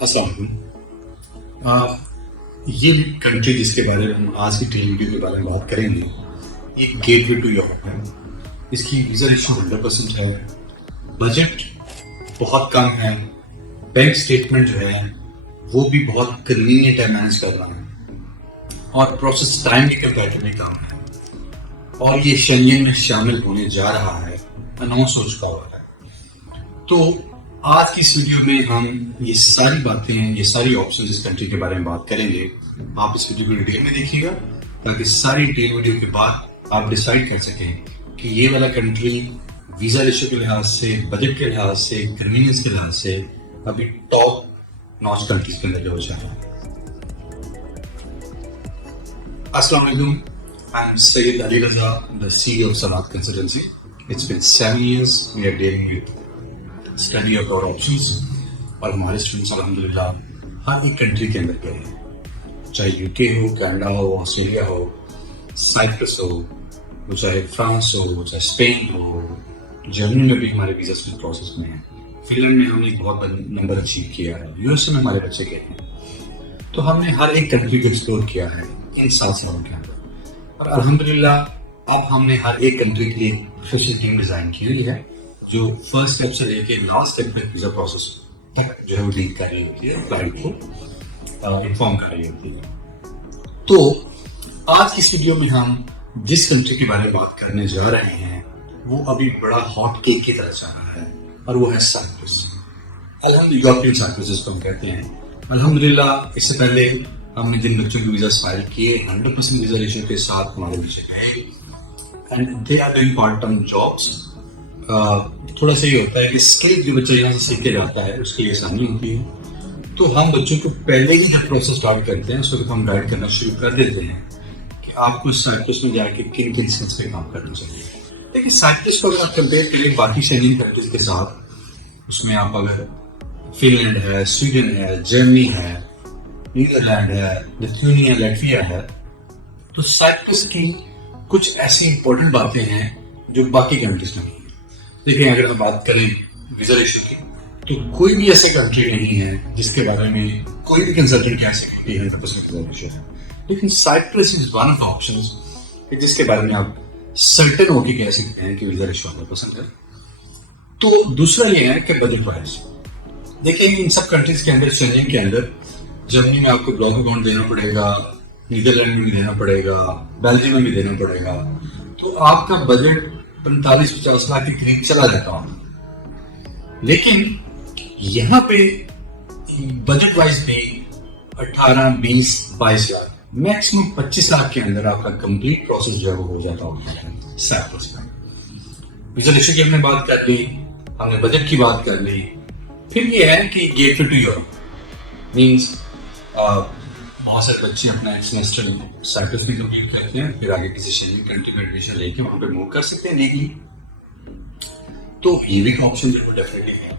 السلام علیکم۔ یہ کنٹری جس کے بارے میں ہم آج کی ٹیلی ویڈیو کے بارے میں بات کریں گے، یہ گیٹ وے ٹو یورپ ہے۔ اس کی ویزا ریشو 100% ہے، بجٹ بہت کم ہے، بینک اسٹیٹمنٹ جو ہے وہ بھی بہت کنوینئنٹ ہے مینیج کرنا ہے، اور پروسیس ٹائم بھی کمپیریٹیولی کم ہے، اور یہ شنگن میں شامل ہونے جا رہا ہے، اناؤنس ہو چکا ہوا ہے۔ تو آج کی اس ویڈیو میں ہم یہ ساری باتیں، یہ ساری آپشن اس کنٹری کے بارے میں بات کریں گے۔ آپ اس ویڈیو کو ڈیٹیل میں دیکھیے گا تاکہ ساری ڈیٹیل ویڈیو کے بعد آپ ڈیسائیڈ کر سکیں کہ یہ والا کنٹری ویزا ریشو کے لحاظ سے، بجٹ کے لحاظ سے، کنوینئنس کے لحاظ سے ابھی ٹاپ ناچ کنٹریز کے اندر ہو جائے۔ السلام علیکم، I am Syed Ali Raza, the CEO of Salat Consultancy. It's been 7 years we are dealing with study of اور آپشنس، اور ہمارے اسٹوڈنٹس الحمدللہ ہر ایک کنٹری کے اندر گئے ہیں، چاہے یو کے ہو، کینیڈا ہو، آسٹریلیا ہو، سائپرس ہو، وہ چاہے فرانس ہو، چاہے اسپین ہو، جرمنی میں بھی ہمارے ویزا کے پروسیس میں ہیں، فن لینڈ میں ہم نے ایک بہت بڑا نمبر اچیو کیا ہے، یو ایس اے میں ہمارے بچے گئے ہیں۔ تو ہم نے ہر ایک کنٹری کو ایکسپلور کیا ہے ان 7 سالوں کے اندر، اور الحمدللہ اب ہم نے ہر ایک کنٹری کے لیے اسپیشل ٹیم ڈیزائن کی ہوئی ہے جو فرسٹ اسٹیپ سے لے کے لاسٹ اسٹیپ تک ویزا پروسیس تک جو ہے وہ لیڈ کر رہی ہوتی ہے، کلائنٹ کو انفارم کر رہی ہوتی ہے۔ تو آج کی اس ویڈیو میں ہم جس کنٹری کے بارے میں بات کرنے جا رہے ہیں وہ ابھی بڑا ہاٹ کیک کی طرح چل رہا ہے، اور وہ ہے سائپرس۔ الحمدللہ یورپین سائپرس جس کو ہم کہتے ہیں۔ الحمدللہ اس سے پہلے ہم نے جن بچوں کے ویزا فائل کیے 100% ویزا ریشو کے ساتھ ہمارے بچے گئے، and they are doing part time jobs. تھوڑا سا یہ ہوتا ہے کہ اسکل جو بچہ یہاں سے سیکھ کے جاتا ہے اس کے لیے آسانی ہوتی ہے، تو ہم بچوں کو پہلے ہی جب پروسیس اسٹارٹ کرتے ہیں اس وقت ہم گائڈ کرنا شروع کر دیتے ہیں کہ آپ کو سائپرس میں جا کے کن کن اسکلس پہ کام کرنا چاہیے۔ لیکن سائپرس کو اگر آپ کمپیئر کریں باقی شنگن کنٹریز کے ساتھ، اس میں آپ اگر فن لینڈ ہے، سویڈن ہے، جرمنی ہے، نیدرلینڈ ہے، لتھوینیا، لیٹویا ہے، تو سائپرس کی کچھ ایسی امپورٹنٹ باتیں ہیں جو باقی کنٹریز میں نہیں ہیں۔ دیکھیں، اگر ہم بات کریں ویزا ریشو کی تو کوئی بھی ایسے کنٹری نہیں ہے جس کے بارے میں کوئی بھی کنسلٹنٹ کہہ سکتے کہ 100% ویزا ریشو ہے، لیکن Cyprus is one of options جس کے بارے میں آپ سرٹن ہو کے کہہ سکتے ہیں کہ ویزا ریشو 100% ہے۔ تو دوسرا یہ ہے کہ بجٹ وائز دیکھیں، ان سب کنٹریز کے اندر، شنگن کے اندر، جرمنی میں آپ کو بلاک اکاؤنٹ دینا پڑے گا، نیدرلینڈ میں بھی دینا پڑے گا، بیلجیم میں بھی دینا پڑے گا، تو آپ کا بجٹ 45-50 لاکھ کے قریب چلا جاتا ہوں۔ لیکن یہاں پہ بجٹ وائز بھی 18-20-22 لاکھ، میکسیمم 25 لاکھ کے اندر آپ کا کمپلیٹ پروسیس جو ہے وہ ہو جاتا ہوگا سائپرس میں۔ ویزا ریشو کی ہم نے بات کر لی، ہم نے بجٹ کی بات کر لی، پھر یہ ہے کہ gateway to Europe means بہت سارے بچے اپنا ایک سیمسٹر سائپرس میں کمپلیٹ کرتے ہیں، پھر آگے کسی شنگن کنٹری میں ایڈمیشن لے کے وہاں پہ موو کر سکتے ہیں لیگلی، تو یہ بھی آپشن جو ہے ڈیفینیٹلی ہے۔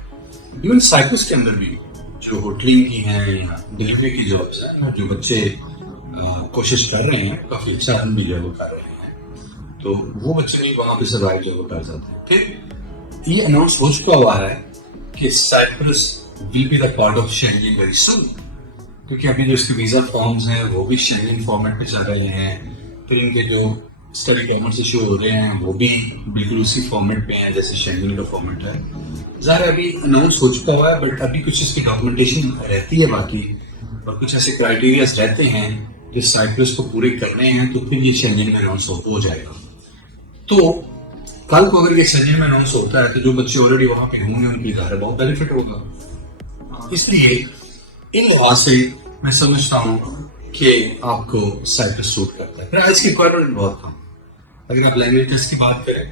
ایون سائپرس کے اندر بھی جو ہوٹلنگ کی ہیں یا ڈلیوری کی جابس ہیں، جو بچے کوشش کر رہے ہیں، کافی اچھا بھی جو ہے وہ کر رہے ہیں، تو وہ بچے بھی وہاں پہ سروائیو جو ہے وہ کر جاتے ہیں۔ پھر یہ اناؤنس ہو چکا ہوا ہے کہ Cyprus will be the part of Schengen very soon, کیونکہ ابھی جو اس کے ویزا فارمز ہیں وہ بھی شنگن فارمیٹ پہ چل رہے ہیں، پھر ان کے جو اسٹڈی ڈاکومنٹس ایشو ہو رہے ہیں وہ بھی بالکل اسی فارمیٹ پہ ہیں جیسے شنگن کا فارمیٹ ہے۔ ظاہر ابھی اناؤنس ہو چکا ہوا ہے، بٹ ابھی کچھ اس کی ڈاکومنٹیشن رہتی ہے باقی، اور کچھ ایسے کرائٹیریاز رہتے ہیں جو سائپرس کو پورے کرنے ہیں، تو پھر یہ شنگن میں اناؤنس ہو جائے گا۔ تو کل کو اگر یہ شنگن میں اناؤنس ہوتا ہے تو جو بچے آلریڈی وہاں پہ ہوں گے ان کی ظاہر بہت بینیفٹ ہوگا۔ اس لیے ان لحاظ سے میں سمجھتا ہوں کہ آپ کو سائپرس سوٹ کرتا ہے۔ پھر آج کی ریکوائرمنٹ بہت کم، اگر آپ لینگویج ٹیسٹ کی بات کریں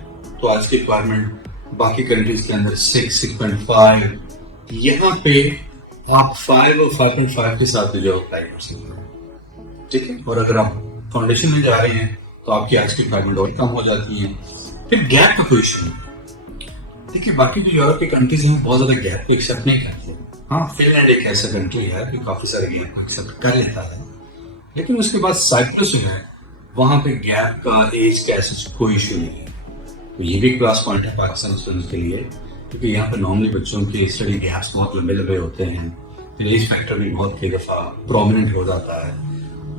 تو آج کی ریکوائرمنٹ باقی کنٹریز کے اندر 6.5، یہاں پہ آپ 5 اور 5.5 کے ساتھ جو اپلائی کر سکتے ہیں، ٹھیک ہے۔ اور اگر آپ فاؤنڈیشن میں جا رہے ہیں تو آپ کی آج کی ریکوائرمنٹ اور کم ہو جاتی ہے۔ پھر گیپ کا کوئی ایشو نہیں، دیکھیے باقی جو یورپ کے کنٹریز ہیں بہت زیادہ گیپ کو ایکسیپٹ نہیں کرتے۔ ہاں، فن لینڈ ایک ایسا کنٹری ہے جو کافی سارے گیپ کو ایکسیپٹ کر لیتا ہے، لیکن اس کے بعد سائپرس جو ہے وہاں پہ گیپ کا، ایج کا ایسا کوئی ایشو نہیں ہے۔ تو یہ بھی کلاس پوائنٹ ہے پاکستان اسٹوڈنٹس کے لیے، کیونکہ یہاں پہ نارملی بچوں کے اسٹڈی گیپس بہت لمبے لمبے ہوتے ہیں، ایج فیکٹر بھی بہت کئی دفعہ پرومیننٹ ہو جاتا ہے.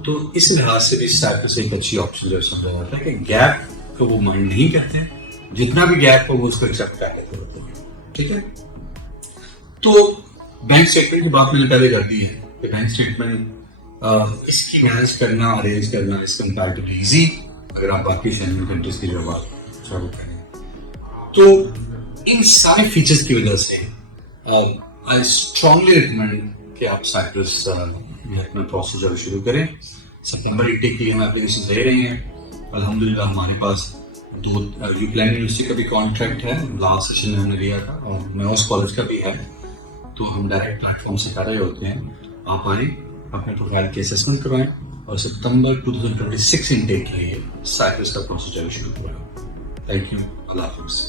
تو اس لحاظ سے بھی سائپرس ایک اچھی آپشن جو سمجھا جاتا ہے کہ گیپ کو وہ مائنڈ نہیں کرتے ہیں, جتنا بھی گیپ ہو وہ اس کو ایکسیپٹ کر لیتے ہوتے ہیں. ٹھیک ہے, تو بینک اسٹیٹمنٹ کی بات میں نے پہلے کر دی ہے کہ بینک اسٹیٹمنٹ اس کی مینیج کرنا, ارینج کرنا اس کمپیریٹیولی ایزی اگر آپ باقی شینجن کنٹریز کی جو بات شروع کریں. تو ان سارے فیچرز کی وجہ سے آئی اسٹرانگلی ریکمینڈ کہ آپ سائپرس میں اپنا پروسیجر شروع کریں. سپٹمبر انٹیک کی ہم اپلیکیشن دے رہے ہیں. الحمدللہ ہمارے پاس 2 یو پلان یونیورسٹی کا بھی کانٹریکٹ ہے, لاسٹ سیشن میں ہم نے لیا تھا, اور میوس کالج کا بھی ہے. تو ہم ڈائریکٹ پلیٹ فارم سے کر رہے ہوتے ہیں. آپ آئیں, اپنے پروفائل کی اسسمنٹ کروائیں اور سپتمبر 2026 انٹیک کے لیے سائپرس کا پروسیجر شروع کروائیں. تھینک یو, اللہ حافظ.